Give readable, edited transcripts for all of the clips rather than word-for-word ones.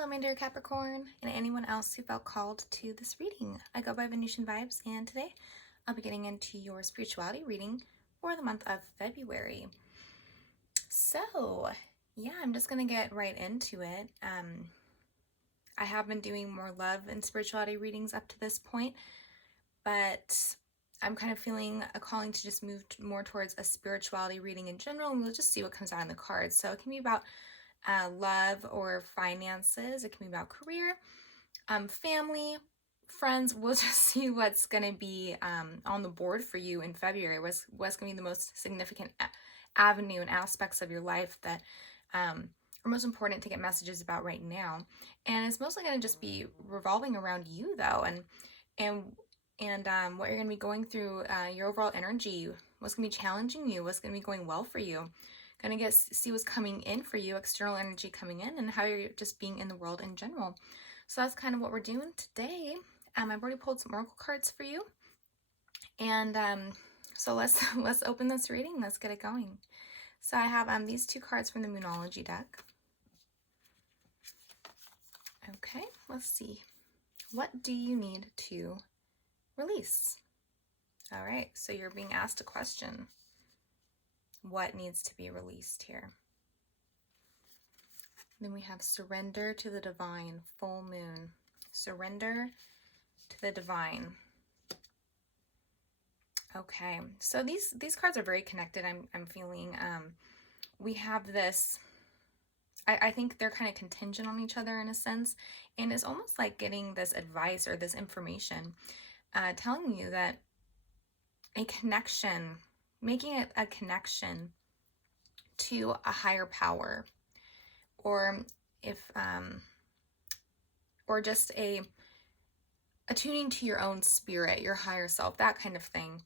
Hello, my dear Capricorn, and anyone else who felt called to this reading. I go by Venusian Vibes, and today I'll be getting into your spirituality reading for the month of February. So, yeah, I'm just going to get right into it. I have been doing more love and spirituality readings up to this point, but I'm kind of feeling a calling to just move more towards a spirituality reading in general, and we'll just see what comes out in the cards. So it can be about love or finances. It can be about career, family, friends. We'll just see what's going to be on the board for you in February. What's going to be the most significant avenue and aspects of your life that are most important to get messages about right now. And it's mostly going to just be revolving around you, though, and what you're going to be going through, your overall energy, what's going to be challenging you, what's going to be going well for you. Going to see what's coming in for you, external energy coming in, and how you're just being in the world in general. So that's kind of what we're doing today. I've already pulled some oracle cards for you, and so let's open this reading. Let's get it going. So I have these two cards from the Moonology deck. Okay, let's see. What do you need to release? All right, so you're being asked a question. What needs to be released here? Then we have surrender to the divine, full moon. Surrender to the divine. Okay, so these cards are very connected. I'm feeling we have this. I think they're kind of contingent on each other in a sense, and it's almost like getting this advice or this information, telling you that a connection, making it a connection to a higher power, or if or just a attuning to your own spirit, your higher self, that kind of thing.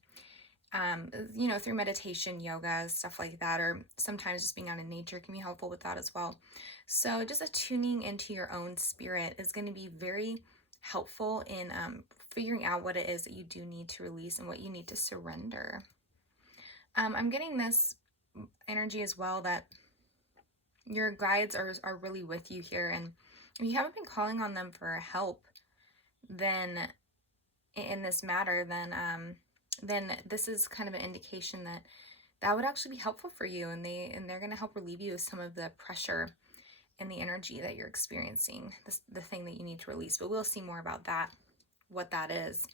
You know, through meditation, yoga, stuff like that, or sometimes just being out in nature can be helpful with that as well. So just attuning into your own spirit is going to be very helpful in figuring out what it is that you do need to release and what you need to surrender. I'm getting this energy as well that your guides are really with you here, and if you haven't been calling on them for help, then in this matter, then this is kind of an indication that would actually be helpful for you, and they're going to help relieve you of some of the pressure and the energy that you're experiencing, the thing that you need to release. But we'll see more about that, what that is,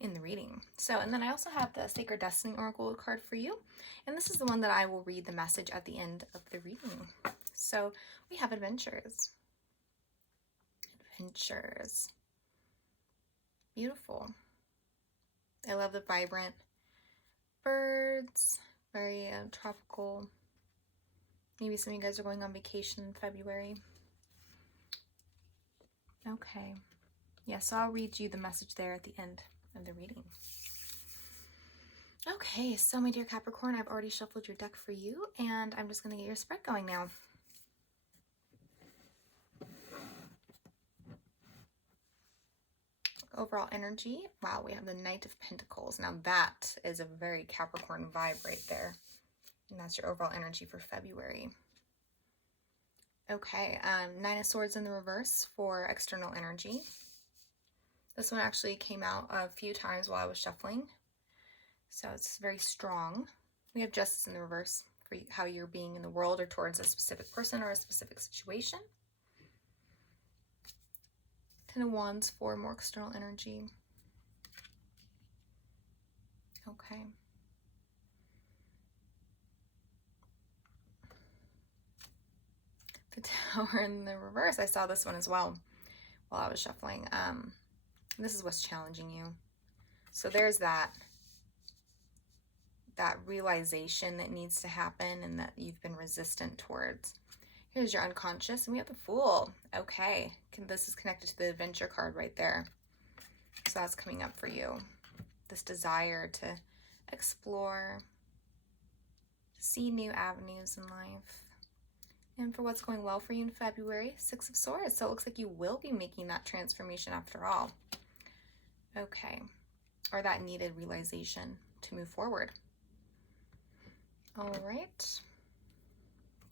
in the reading. So, and then I also have the Sacred Destiny Oracle card for you, and this is the one that I will read the message at the end of the reading. So we have adventures. Adventures. Beautiful. I love the vibrant birds, very tropical. Maybe some of you guys are going on vacation in February. Okay. Yeah, so I'll read you the message there at the end of the reading. Okay, so my dear Capricorn, I've already shuffled your deck for you, and I'm just going to get your spread going now. Overall energy. Wow, we have the Knight of Pentacles. Now that is a very Capricorn vibe right there. And that's your overall energy for February. Okay, Nine of Swords in the reverse for external energy. This one actually came out a few times while I was shuffling, so it's very strong. We have Justice in the reverse for how you're being in the world or towards a specific person or a specific situation. Ten of Wands for more external energy. Okay. The Tower in the reverse. I saw this one as well while I was shuffling. This is what's challenging you. So there's that realization that needs to happen and that you've been resistant towards. Here's your unconscious, and we have the Fool. Okay, this is connected to the adventure card right there. So that's coming up for you. This desire to explore, see new avenues in life. And for what's going well for you in February, Six of Swords. So it looks like you will be making that transformation after all. Okay, or that needed realization to move forward. All right,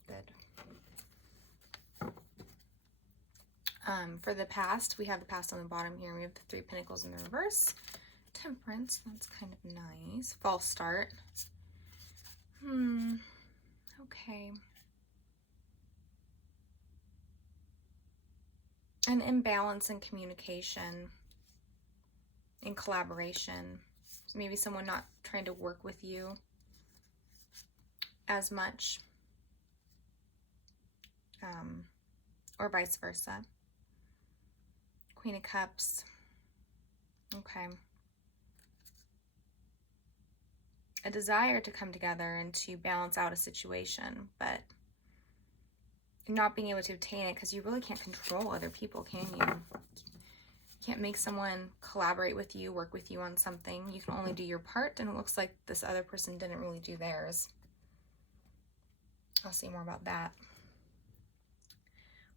good. For the past, we have the past on the bottom here. We have the 3 Pentacles in the reverse. Temperance, that's kind of nice. False start. Okay. An imbalance in communication, in collaboration. Maybe someone not trying to work with you as much, or vice versa. Queen of Cups. Okay. A desire to come together and to balance out a situation, but not being able to obtain it because you really can't control other people, can you? You can't make someone collaborate with you, work with you on something. You can only do your part, and it looks like this other person didn't really do theirs. I'll say more about that.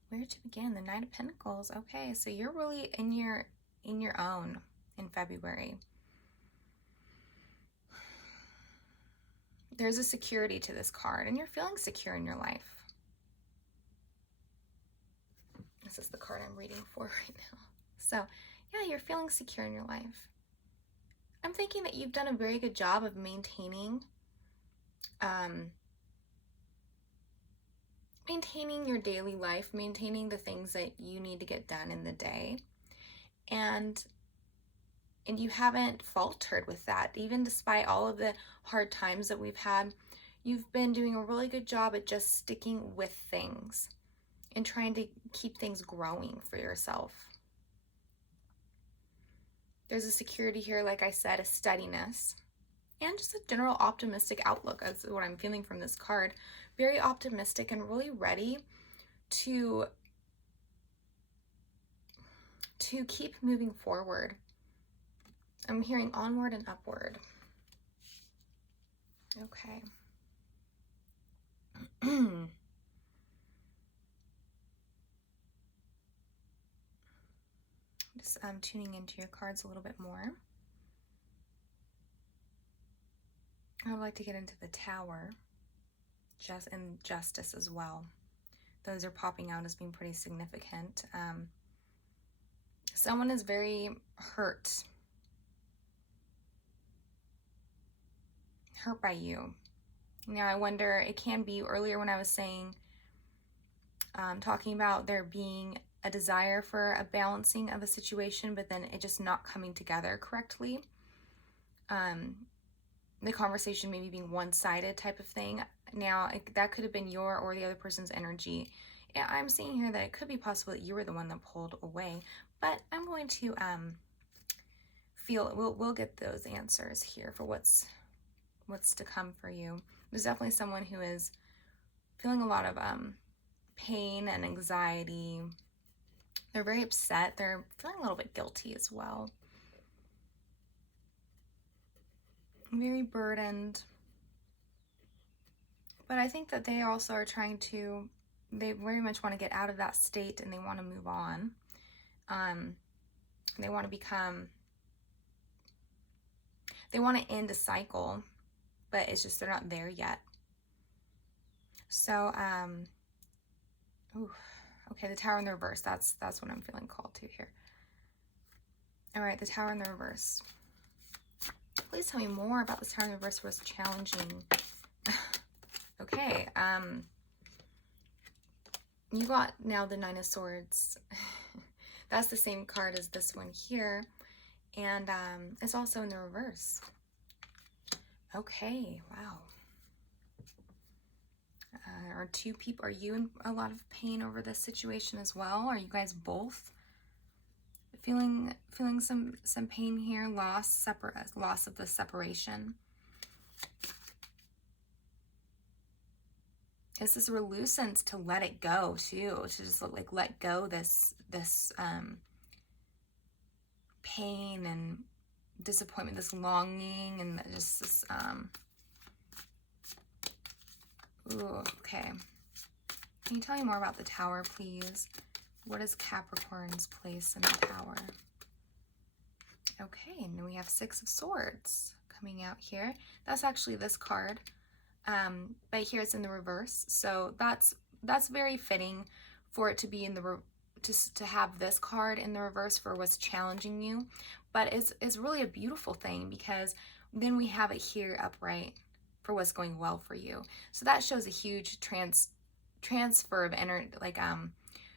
Where to begin? The Knight of Pentacles. Okay, so you're really in your own in February. There's a security to this card, and you're feeling secure in your life. This is the card I'm reading for right now. So, yeah, you're feeling secure in your life. I'm thinking that you've done a very good job of maintaining your daily life, maintaining the things that you need to get done in the day. And you haven't faltered with that. Even despite all of the hard times that we've had, you've been doing a really good job at just sticking with things and trying to keep things growing for yourself. There's a security here, like I said, a steadiness, and just a general optimistic outlook. That's what I'm feeling from this card. Very optimistic and really ready to keep moving forward. I'm hearing onward and upward. Okay. Just tuning into your cards a little bit more. I would like to get into the Tower, and Justice as well. Those are popping out as being pretty significant. Someone is very hurt by you. Now, I wonder, it can be earlier when I was saying, talking about there being a desire for a balancing of a situation, but then it just not coming together correctly. The conversation maybe being one-sided type of thing. Now, that could have been your or the other person's energy. Yeah, I'm seeing here that it could be possible that you were the one that pulled away, but I'm going to we'll get those answers here for what's to come for you. There's definitely someone who is feeling a lot of pain and anxiety. They're very upset. They're feeling a little bit guilty as well. Very burdened. But I think that they also are trying to, they very much want to get out of that state and they want to move on. They want to they want to end a cycle, but it's just they're not there yet. So, okay, the Tower in the reverse. That's what I'm feeling called to here. All right, the Tower in the reverse. Please tell me more about this Tower in the reverse. Was challenging. Okay, you got now the Nine of Swords. That's the same card as this one here, and it's also in the reverse. Okay, wow. Are two people? Are you in a lot of pain over this situation as well? Are you guys both feeling some pain here? Loss of the separation. It's this reluctance to let it go too, to just like let go this pain and disappointment, this longing, and just this ooh, okay. Can you tell me more about the Tower, please? What is Capricorn's place in the Tower? Okay, and then we have Six of Swords coming out here. That's actually this card. But here it's in the reverse, so that's very fitting for it to be in the to have this card in the reverse for what's challenging you, but it's really a beautiful thing, because then we have it here upright for what's going well for you. So that shows a huge transfer of energy, like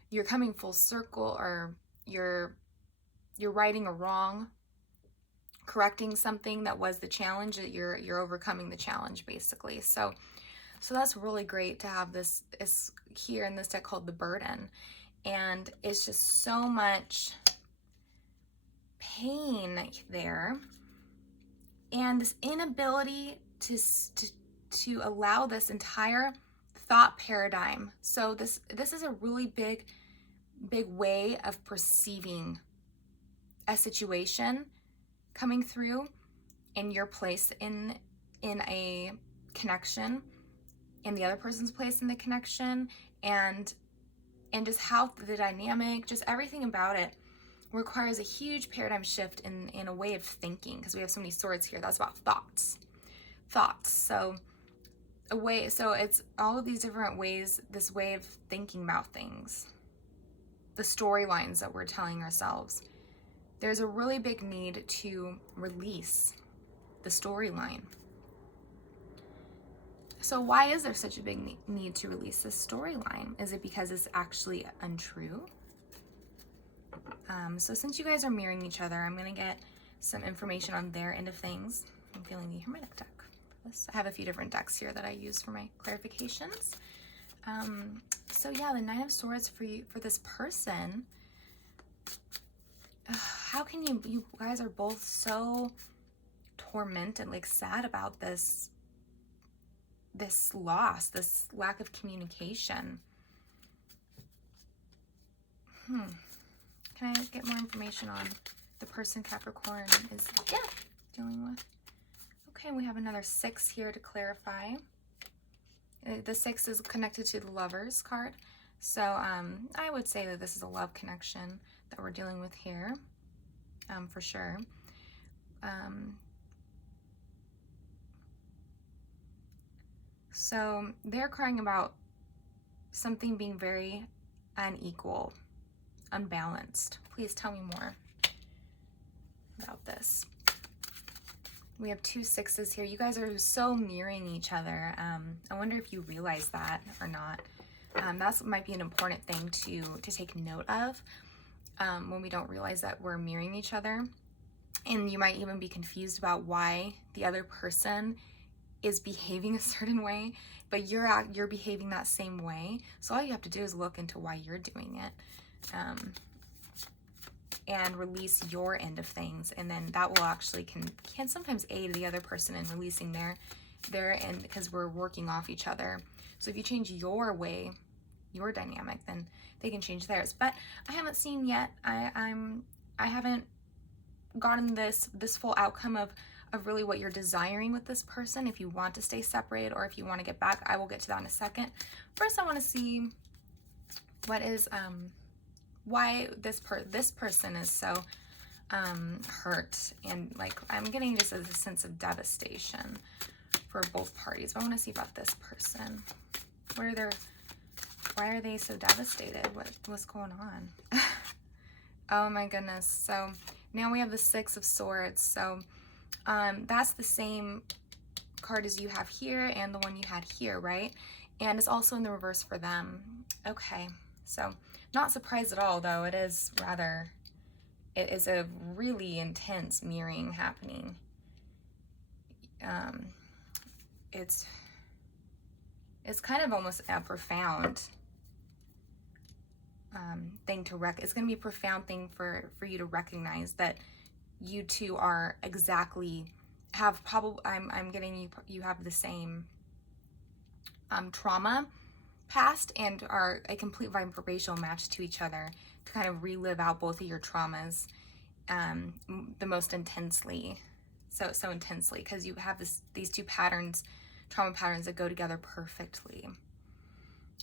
you're coming full circle, or you're righting a wrong, correcting something that was the challenge, that you're overcoming the challenge, basically. So that's really great to have this is here in this deck called the Burden. And it's just so much pain there, and this inability to allow this entire thought paradigm. So this is a really big way of perceiving a situation coming through in your place in a connection, in the other person's place in the connection, and just how the dynamic, just everything about it requires a huge paradigm shift in a way of thinking, because we have so many swords here. That's about thoughts. So it's all of these different ways, this way of thinking about things, the storylines that we're telling ourselves. There's a really big need to release the storyline. So why is there such a big need to release this storyline? Is it because it's actually untrue? So since you guys are mirroring each other, I'm going to get some information on their end of things. I'm feeling the Hermetic deck. I have a few different decks here that I use for my clarifications. So yeah, the Nine of Swords for this person. How can you guys are both so tormented, like sad about this loss, this lack of communication. Can I get more information on the person Capricorn is dealing with? Okay, we have another 6 here to clarify. The 6 is connected to the Lovers card. So I would say that this is a love connection that we're dealing with here, for sure. So they're crying about something being very unequal, unbalanced. Please tell me more about this. We have 2 6s here. You guys are so mirroring each other. I wonder if you realize that or not. That might be an important thing to take note of when we don't realize that we're mirroring each other. And you might even be confused about why the other person is behaving a certain way, but you're behaving that same way. So all you have to do is look into why you're doing it, and release your end of things, and then that will actually can sometimes aid the other person in releasing their end, because we're working off each other. So if you change your way, your dynamic, then they can change theirs. But I haven't seen yet. I haven't gotten this full outcome of really what you're desiring with this person, if you want to stay separated or if you want to get back. I will get to that in a second. First, I want to see what is why this person is so hurt, and like I'm getting just a sense of devastation for both parties. But I want to see about this person. Why are they so devastated? What's going on? Oh my goodness. So now we have the 6 of Swords. So that's the same card as you have here and the one you had here, right? And it's also in the reverse for them. Okay, so not surprised at all, though. It is a really intense mirroring happening. It's kind of almost a profound thing to it's going to be a profound thing for you to recognize that you two are I'm getting you have the same trauma past, and are a complete vibrational match to each other to kind of relive out both of your traumas the most intensely, so intensely, because you have these 2 trauma patterns that go together perfectly,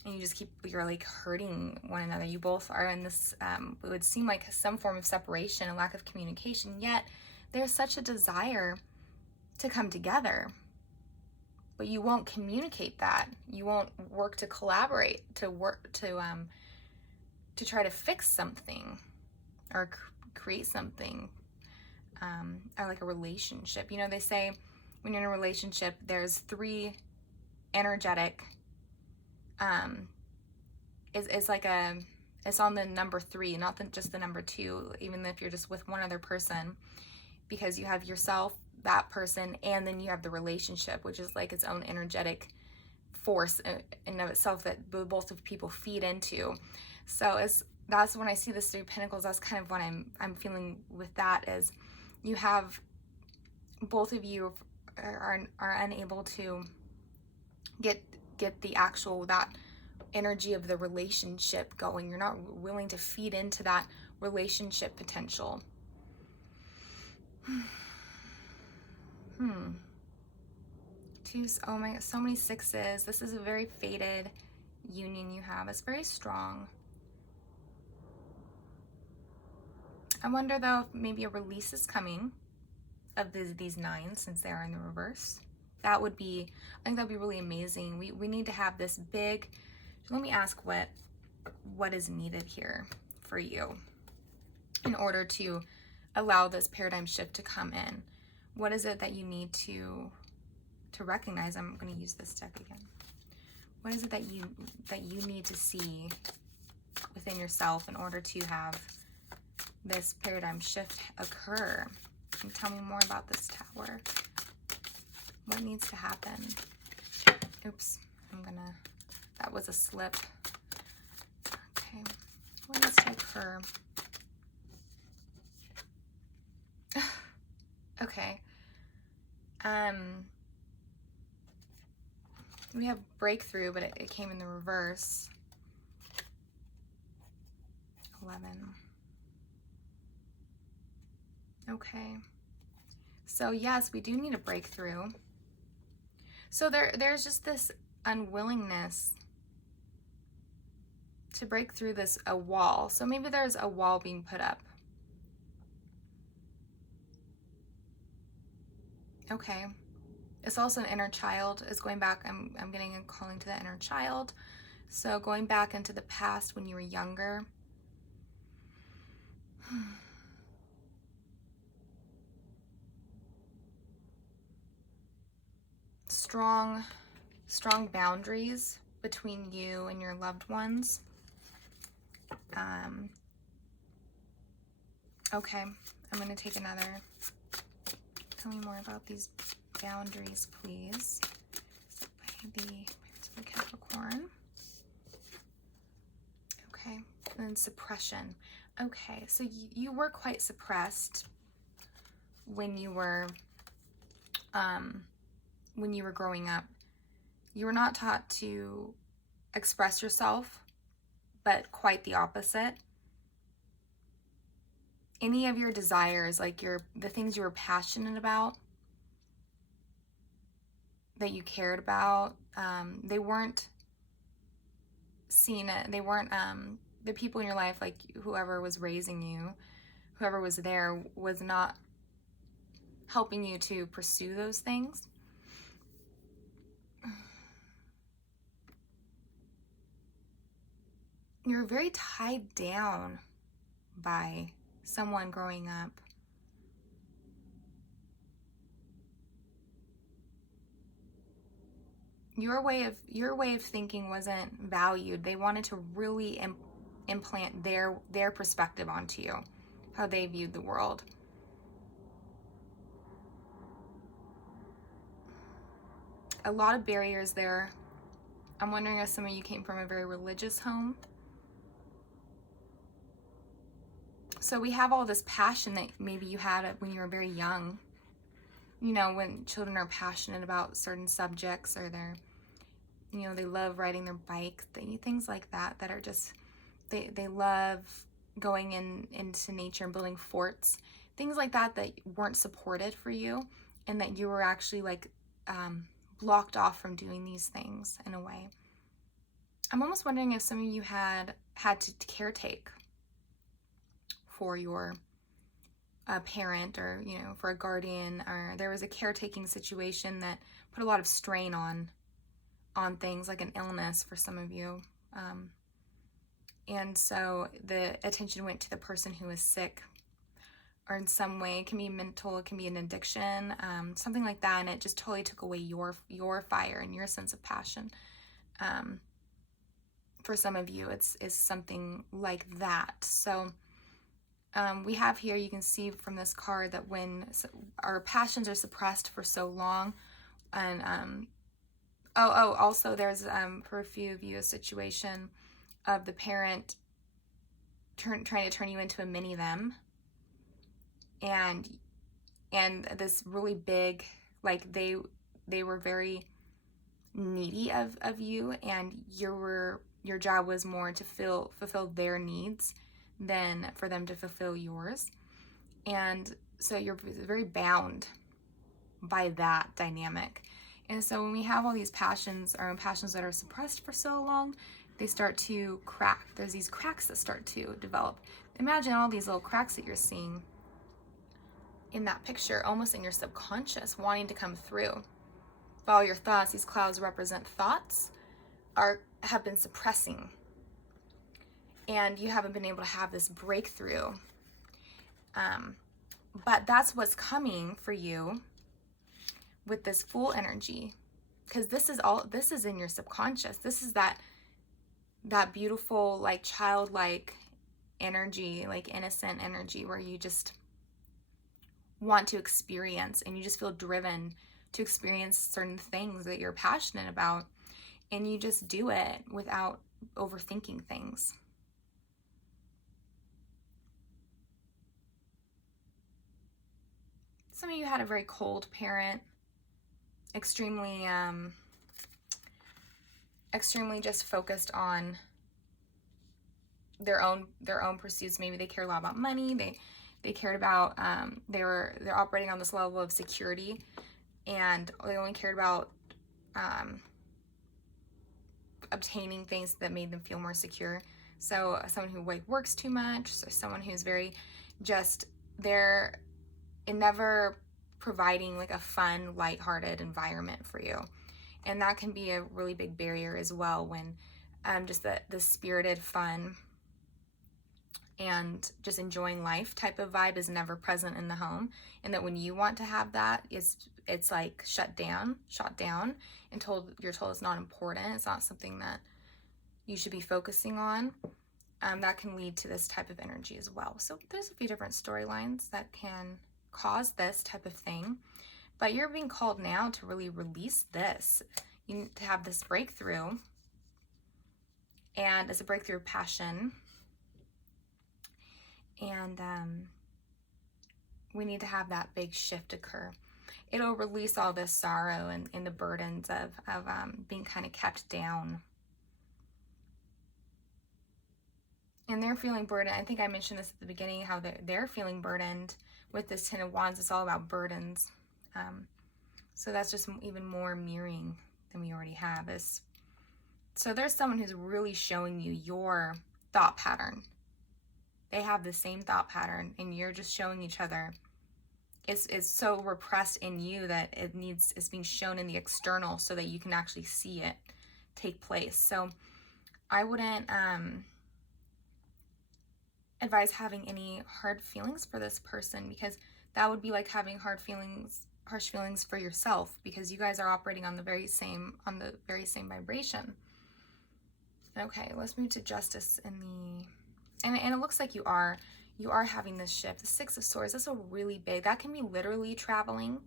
and you're like hurting one another. You both are in this it would seem like some form of separation, a lack of communication, yet there's such a desire to come together, but you won't communicate that. You won't work to collaborate, to to try to fix something or create something, or like a relationship. You know, they say when you're in a relationship, there's 3 energetic, it's like it's on the number 3, not just the number 2, even if you're just with one other person, because you have yourself, that person, and then you have the relationship, which is like its own energetic force in of itself that both of people feed into. So that's when I see this 3 of Pentacles, that's kind of what I'm feeling with that, is you have, both of you are unable to get the actual, that energy of the relationship going. You're not willing to feed into that relationship potential. Oh my, so many 6s. This is a very fated union you have. It's very strong. I wonder though if maybe a release is coming of these 9s, since they are in the reverse. That would be, I think that would be really amazing. We need to have this big, let me ask what is needed here for you in order to allow this paradigm shift to come in. What is it that you need to recognize? I'm going to use this deck again. What is it that you need to see within yourself in order to have this paradigm shift occur? And tell me more about this Tower. What needs to happen? Oops, that was a slip. Okay, what needs to occur? Okay. We have breakthrough, but it came in the reverse. 11. Okay. So yes, we do need a breakthrough. So there's just this unwillingness to break through a wall. So maybe there's a wall being put up. Okay. It's also an inner child. It's going back. I'm getting a calling to the inner child. So going back into the past when you were younger. Strong boundaries between you and your loved ones. Okay, I'm going to take another. Tell me more about these boundaries, please. So the Capricorn. Okay, and then suppression. Okay, so you were quite suppressed when you were growing up. You were not taught to express yourself, but quite the opposite. Any of your desires, like the things you were passionate about, that you cared about, they weren't seen. They weren't the people in your life, like whoever was raising you, whoever was there, was not helping you to pursue those things. You're very tied down by someone growing up. Your way of thinking wasn't valued. They wanted to really implant their perspective onto you, how they viewed the world. A lot of barriers there. I'm wondering if some of you came from a very religious home. So we have all this passion that maybe you had when you were very young. You know, when children are passionate about certain subjects, or they love riding their bike, things like that are just, they love going into nature and building forts, things like that weren't supported for you, and that you were actually like blocked off from doing these things in a way. I'm almost wondering if some of you had to caretake for your parent, or for a guardian, or there was a caretaking situation that put a lot of strain on things, like an illness for some of you. And so the attention went to the person who is sick, or in some way. It can be mental, it can be an addiction, something like that, and it just totally took away your fire and your sense of passion. For some of you, it's something like that. So we have here, you can see from this card that when our passions are suppressed for so long, and also there's for a few of you a situation of the parent trying to turn you into a mini them, and this really big, like they were very needy of you, and your job was more to fulfill their needs than for them to fulfill yours. And so you're very bound by that dynamic. And so when we have all these passions, our own passions that are suppressed for so long, they start to crack. There's these cracks that start to develop. Imagine all these little cracks that you're seeing in that picture, almost in your subconscious, wanting to come through. But all your thoughts, these clouds represent thoughts, have been suppressing. And you haven't been able to have this breakthrough. But that's what's coming for you with this Fool energy. Because this is in your subconscious. This is that beautiful, like childlike energy, like innocent energy, where you just want to experience, and you just feel driven to experience certain things that you're passionate about, and you just do it without overthinking things. Some of you had a very cold parent, extremely just focused on their own pursuits. Maybe they cared a lot about money. They cared about they're operating on this level of security, and they only cared about obtaining things that made them feel more secure. So someone who works too much, so someone who's very just there and never providing like a fun, lighthearted environment for you. And that can be a really big barrier as well, when just the spirited fun and just enjoying life type of vibe is never present in the home, and that when you want to have that, it's like shut down, and you're told it's not important, it's not something that you should be focusing on. That can lead to this type of energy as well. So there's a few different storylines that can cause this type of thing, but you're being called now to really release this. You need to have this breakthrough, and it's a breakthrough of passion. And we need to have that big shift occur. It'll release all this sorrow and the burdens of being kind of kept down. And they're feeling burdened. I think I mentioned this at the beginning, how they're feeling burdened with this Ten of Wands. It's all about burdens. So that's just even more mirroring than we already have. So there's someone who's really showing you your thought pattern. They have the same thought pattern, and you're just showing each other. It's so repressed in you that it's being shown in the external, so that you can actually see it take place. So I wouldn't advise having any hard feelings for this person, because that would be like having harsh feelings for yourself, because you guys are operating on the very same vibration. Okay, let's move to Justice and it looks like you are having this shift. The Six of Swords, that's a really big, that can be literally traveling.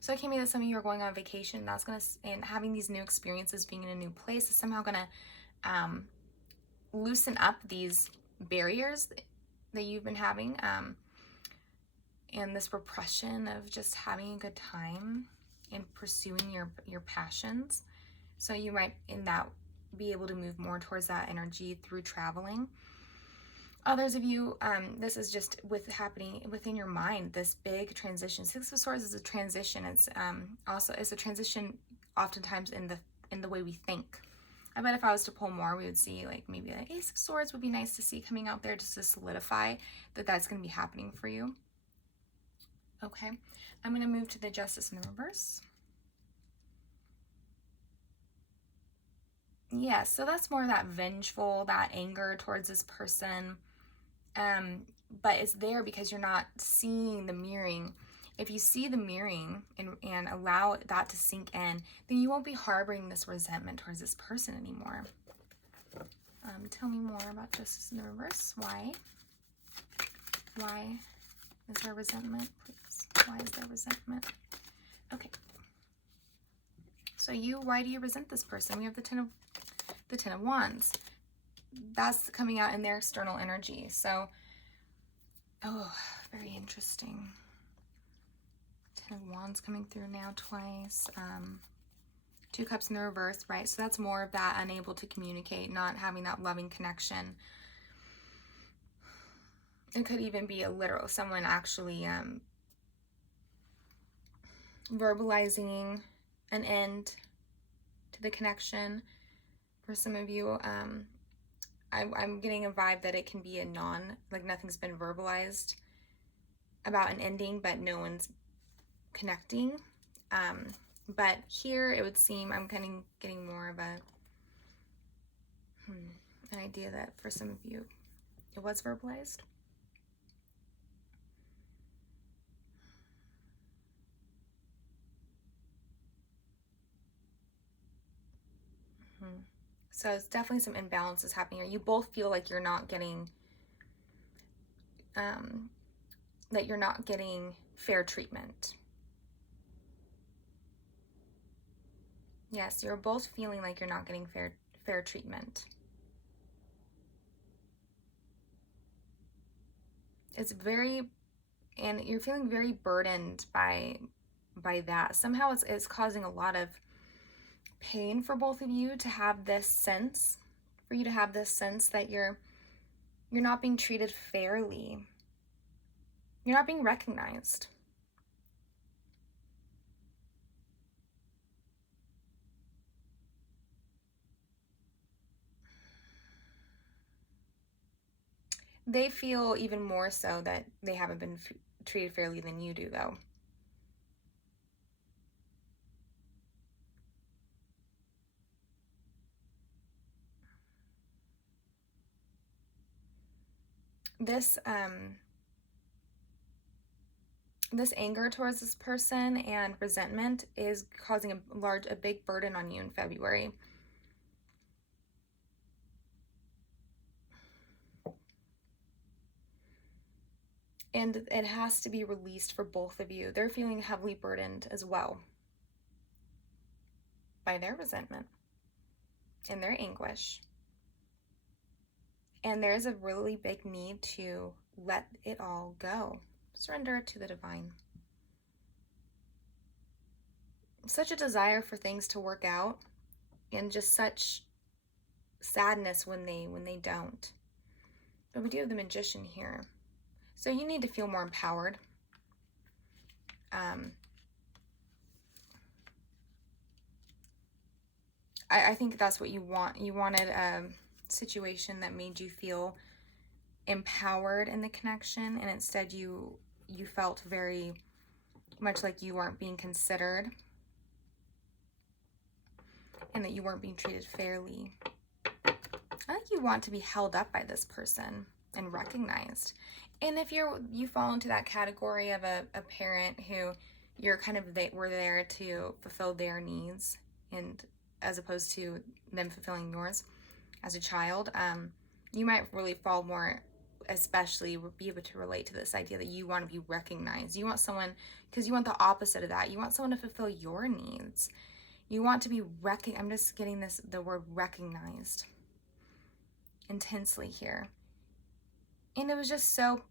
So it can be that some of you are going on vacation, and having these new experiences, being in a new place, is somehow gonna loosen up these barriers that you've been having, and this repression of just having a good time and pursuing your passions. So you might in that be able to move more towards that energy through traveling. Others of you, this is just happening within your mind, this big transition. Six of Swords is a transition. It's a transition oftentimes in the way we think. I bet if I was to pull more, we would see like maybe the Ace of Swords would be nice to see coming out there, just to solidify that that's going to be happening for you. Okay, I'm going to move to the Justice in the reverse. Yeah, so that's more that vengeful, that anger towards this person. But it's there because you're not seeing the mirroring. If you see the mirroring and allow that to sink in, then you won't be harboring this resentment towards this person anymore. Tell me more about justice in the reverse. Why? Why is there resentment, please? Why is there resentment? Okay. So why do you resent this person? We have the Ten of Wands. That's coming out in their external energy. So, oh, very interesting. Ten of Wands coming through now twice. Two Cups in the reverse, right? So that's more of that unable to communicate, not having that loving connection. It could even be a literal, someone actually verbalizing an end to the connection. For some of you, I'm getting a vibe that it can be like nothing's been verbalized about an ending, but no one's connecting. But here it would seem I'm kind of getting more of an idea that for some of you it was verbalized. So it's definitely some imbalances happening here. You both feel like you're not getting fair treatment. Yes, you're both feeling like you're not getting fair treatment. It's and you're feeling very burdened by that. Somehow it's causing a lot of pain for both of you to have this sense, that you're not being treated fairly. You're not being recognized. They feel even more so that they haven't been treated fairly than you do, though. This anger towards this person and resentment is causing a big burden on you in February. And it has to be released for both of you. They're feeling heavily burdened as well by their resentment and their anguish. And there's a really big need to let it all go. Surrender it to the divine. Such a desire for things to work out, and just such sadness when they don't. But we do have the Magician here. So you need to feel more empowered. I think that's what you want. You wanted a situation that made you feel empowered in the connection, and instead you felt very much like you weren't being considered and that you weren't being treated fairly. I think you want to be held up by this person and recognized. And if you fall into that category of a parent who you're were there to fulfill their needs, and as opposed to them fulfilling yours as a child, you might really fall more, especially be able to relate to this idea that you want to be recognized. You want someone, because you want the opposite of that. You want someone to fulfill your needs. You want to be I'm just getting the word recognized intensely here. And it was just so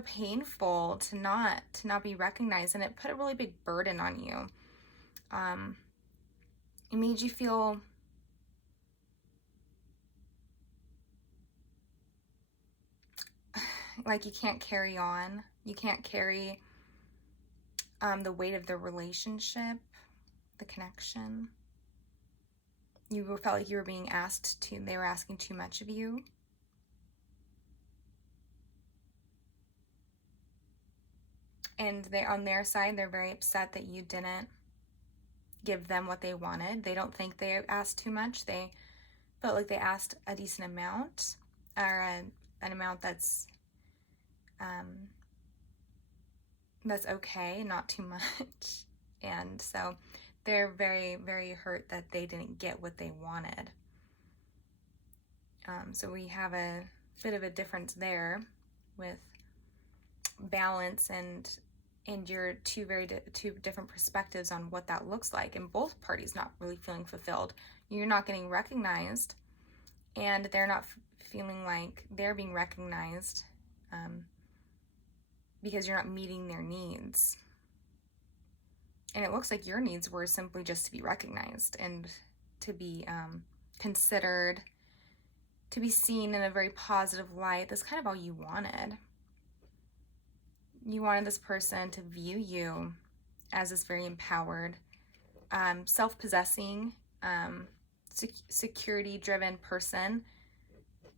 painful to not be recognized, and it put a really big burden on you. It made you feel like you can't carry on. You can't carry the weight of the relationship, the connection. You felt like you were being they were asking too much of you. And on their side, they're very upset that you didn't give them what they wanted. They don't think they asked too much. They felt like they asked a decent amount, or an amount that's okay, not too much. And so they're very, very hurt that they didn't get what they wanted. So we have a bit of a difference there with balance and your two different perspectives on what that looks like, and both parties not really feeling fulfilled. You're not getting recognized, and they're not feeling like they're being recognized because you're not meeting their needs. And it looks like your needs were simply just to be recognized and to be considered, to be seen in a very positive light. That's kind of all you wanted. You wanted this person to view you as this very empowered, self-possessing, security-driven person,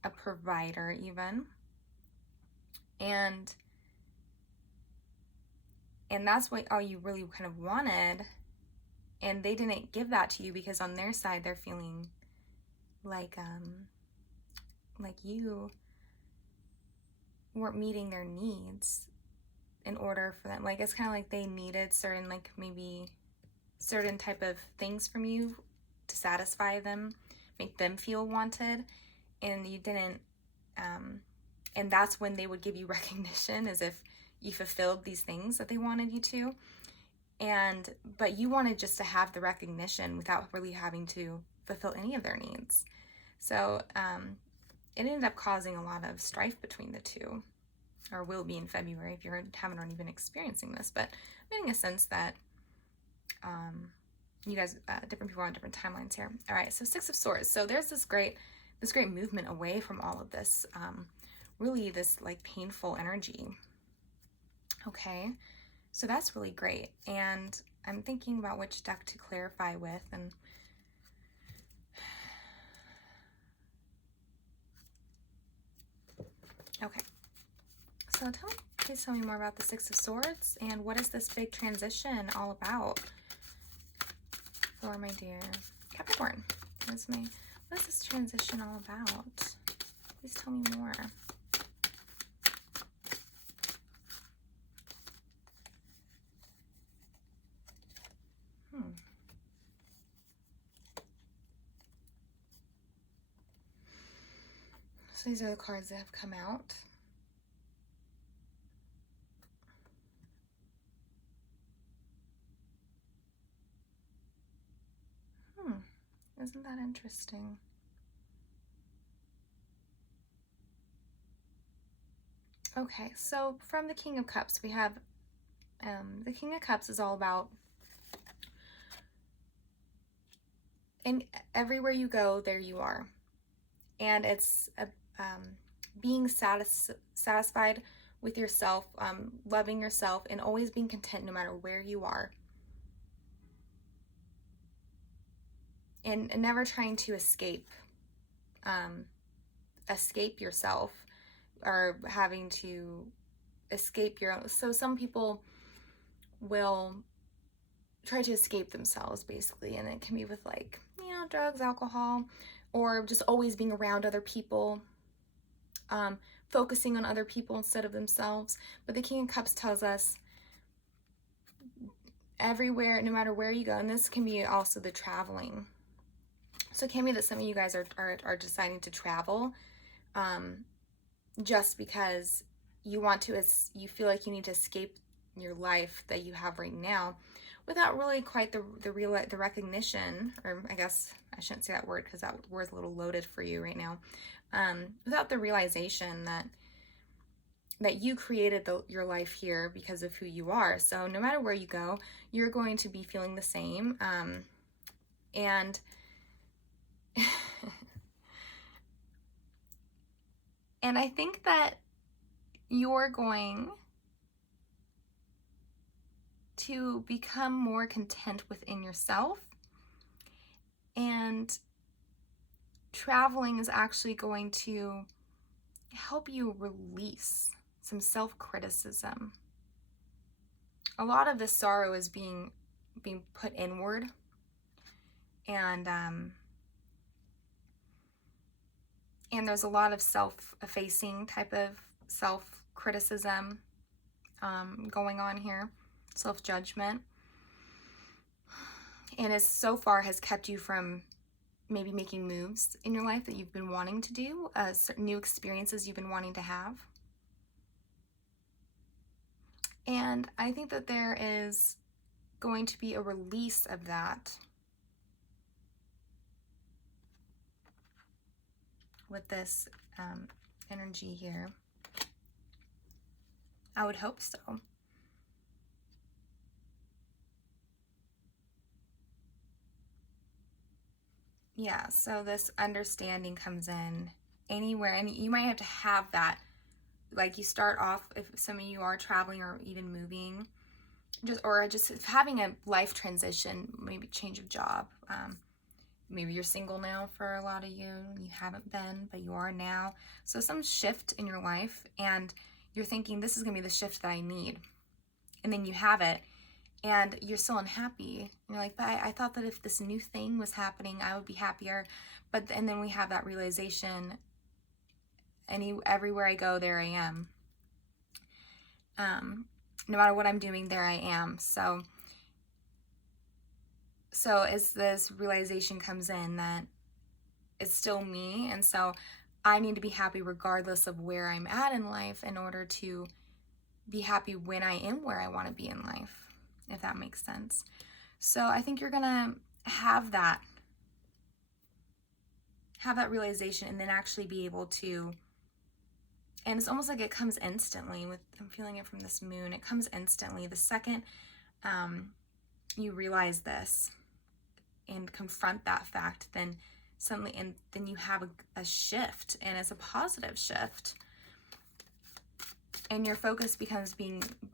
a provider even. And that's what all you really kind of wanted. And they didn't give that to you because on their side they're feeling like you weren't meeting their needs in order for them. Like, it's kind of like they needed certain, like, maybe certain type of things from you to satisfy them, make them feel wanted, and you didn't, and that's when they would give you recognition, as if you fulfilled these things that they wanted you to. But you wanted just to have the recognition without really having to fulfill any of their needs. So it ended up causing a lot of strife between the two, or will be in February if you haven't already been experiencing this. But I'm getting a sense that you guys, different people are on different timelines here. All right, so Six of Swords. So there's this great movement away from all of this, really this like painful energy. Okay, so that's really great. And I'm thinking about which deck to clarify with. And okay, so please tell me more about the Six of Swords, and what is this big transition all about for my dear Capricorn? What is this transition all about? Please tell me more. So these are the cards that have come out. Isn't that interesting? Okay, so from the King of Cups, we have the King of Cups is all about, and everywhere you go, there you are. And it's being satisfied with yourself, loving yourself, and always being content no matter where you are. And never trying to escape yourself, or having to escape your own. So some people will try to escape themselves, basically, and it can be with, like, drugs, alcohol, or just always being around other people, focusing on other people instead of themselves. But the King of Cups tells us everywhere, no matter where you go, and this can be also the traveling. So it can be that some of you guys are deciding to travel just because you feel like you need to escape your life that you have right now, without really quite the recognition, or I guess I shouldn't say that word because that word's a little loaded for you right now, without the realization that you created your life here because of who you are. So no matter where you go, you're going to be feeling the same, and and I think that you're going to become more content within yourself, and traveling is actually going to help you release some self-criticism. A lot of this sorrow is being put inward, and And there's a lot of self-effacing type of self-criticism going on here, self-judgment. And it so far has kept you from maybe making moves in your life that you've been wanting to do, certain new experiences you've been wanting to have. And I think that there is going to be a release of that with this energy here. I would hope so. Yeah, so this understanding comes in anywhere, and you might have to have that. Like, you start off, if some of you are traveling or even moving, just having a life transition, maybe change of job. Maybe you're single now for a lot of you. You haven't been, but you are now. So some shift in your life, and you're thinking, this is going to be the shift that I need. And then you have it, and you're still unhappy. And you're like, but I thought that if this new thing was happening, I would be happier. And then we have that realization, everywhere I go, there I am. No matter what I'm doing, there I am. So as this realization comes in that it's still me, and so I need to be happy regardless of where I'm at in life in order to be happy when I am where I want to be in life, if that makes sense. So I think you're gonna have that realization, and then actually be able to, and it's almost like it comes instantly. I'm feeling it from this moon. It comes instantly. The second you realize this and confront that fact, then suddenly, and then you have a shift, and it's a positive shift. And your focus becomes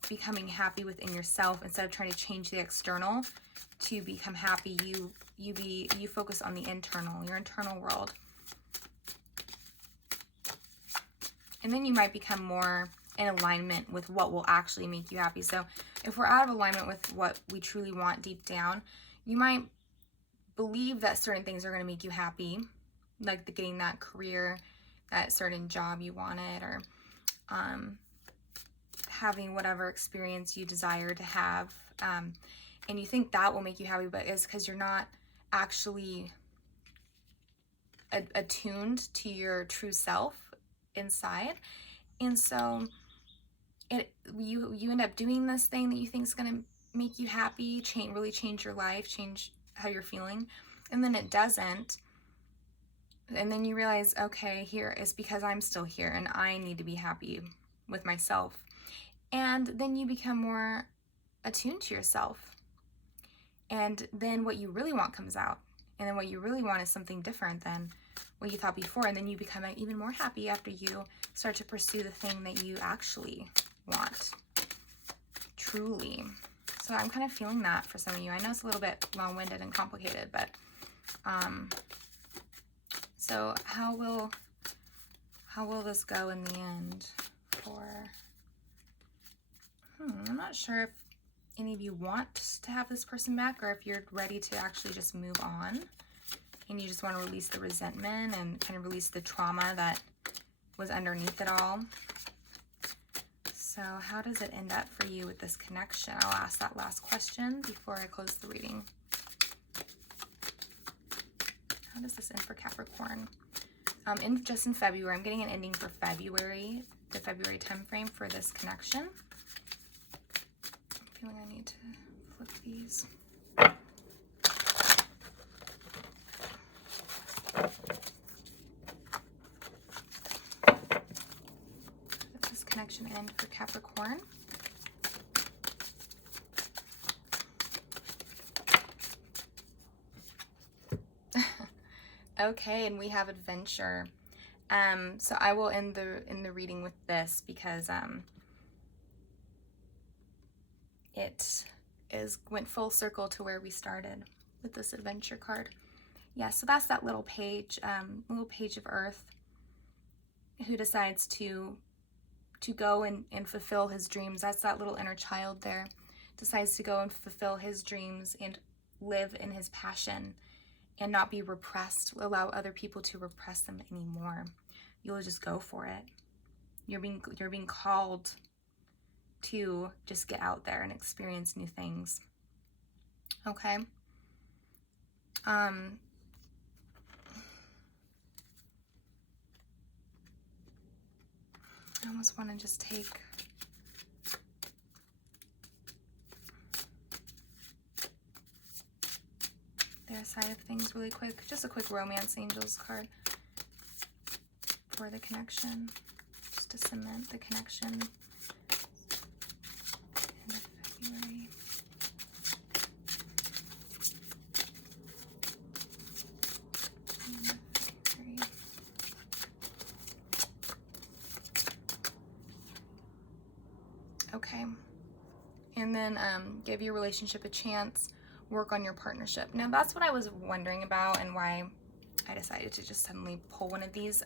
becoming happy within yourself instead of trying to change the external to become happy. You focus on the internal, your internal world. And then you might become more in alignment with what will actually make you happy. So if we're out of alignment with what we truly want deep down, you might believe that certain things are going to make you happy, like getting that career, that certain job you wanted, or having whatever experience you desire to have. And you think that will make you happy, but it's because you're not actually attuned to your true self inside. And so you end up doing this thing that you think is going to make you happy, really change your life, change how you're feeling, and then it doesn't. And then you realize, okay, here is because I'm still here and I need to be happy with myself. And then you become more attuned to yourself. And then what you really want comes out. And then what you really want is something different than what you thought before. And then you become even more happy after you start to pursue the thing that you actually want, truly. So I'm kind of feeling that for some of you. I know it's a little bit long-winded and complicated, but so how will this go in the end for I'm not sure if any of you want to have this person back, or if you're ready to actually just move on and you just want to release the resentment and kind of release the trauma that was underneath it all. So how does it end up for you with this connection? I'll ask that last question before I close the reading. How does this end for Capricorn? Just in February, I'm getting an ending for February, the February time frame for this connection. I'm feeling I need to flip these. Let this connection end for Capricorn. Okay, and we have adventure. So I will end the reading with this because it went full circle to where we started with this adventure card. Yeah, so that's that little page of Earth who decides to go and fulfill his dreams. That's that little inner child there, decides to go and fulfill his dreams and live in his passion and not be repressed, allow other people to repress them anymore. you'll just go for it. You're being called to just get out there and experience new things. Okay? I almost want to just take their side of things really quick. Just a quick romance angels card for the connection, just to cement the connection in February. Okay, and then give your relationship a chance. Work on your partnership. Now that's what I was wondering about and why I decided to just suddenly pull one of these,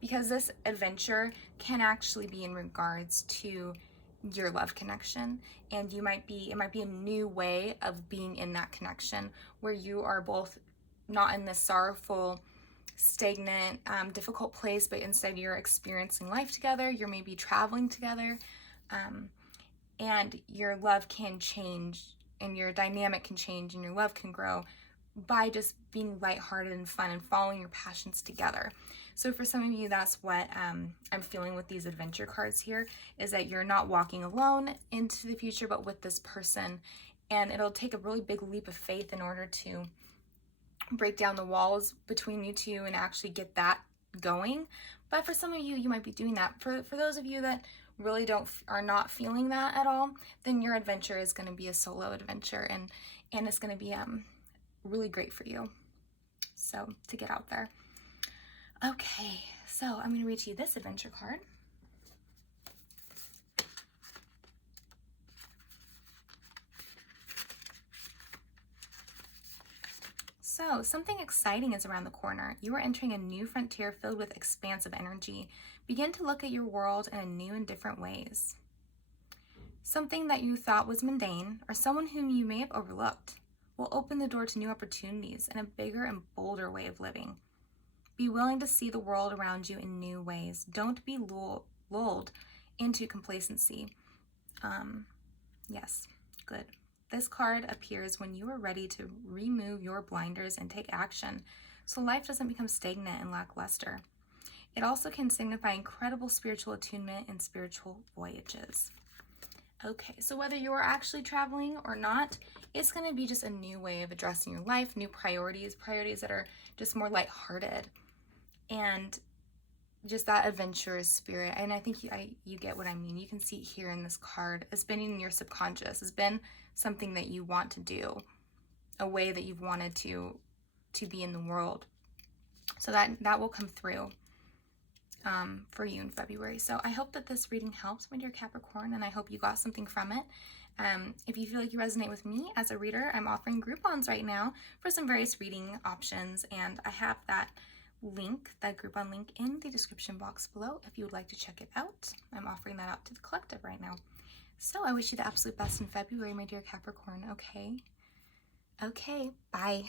because this adventure can actually be in regards to your love connection, and it might be a new way of being in that connection where you are both not in this sorrowful, stagnant, difficult place, but instead you're experiencing life together. You're maybe traveling together, and your love can change, and your dynamic can change, and your love can grow by just being lighthearted and fun and following your passions together. So for some of you, that's what I'm feeling with these adventure cards here, is that you're not walking alone into the future, but with this person. And it'll take a really big leap of faith in order to break down the walls between you two and actually get that going. But for some of you, you might be doing that. For those of you that really are not feeling that at all, then your adventure is going to be a solo adventure, and it's going to be really great for you, so to get out there. Okay, so I'm going to read to you this adventure card. So something exciting is around the corner. You are entering a new frontier filled with expansive energy. Begin to look at your world in new and different ways. Something that you thought was mundane, or someone whom you may have overlooked, will open the door to new opportunities and a bigger and bolder way of living. Be willing to see the world around you in new ways. Don't be lulled into complacency. Yes, good. This card appears when you are ready to remove your blinders and take action, so life doesn't become stagnant and lackluster. It also can signify incredible spiritual attunement and spiritual voyages. Okay, so whether you're actually traveling or not, it's going to be just a new way of addressing your life, new priorities that are just more lighthearted, and just that adventurous spirit. And I think you get what I mean. You can see it here in this card. It's been in your subconscious. It's been something that you want to do, a way that you've wanted to be in the world. So that will come through for you in February. So I hope that this reading helps, my dear Capricorn, and I hope you got something from it. If you feel like you resonate with me as a reader, I'm offering Groupons right now for some various reading options, and I have that Groupon link in the description box below if you would like to check it out. I'm offering that out to the collective right now. So I wish you the absolute best in February, my dear Capricorn, okay? Okay, bye.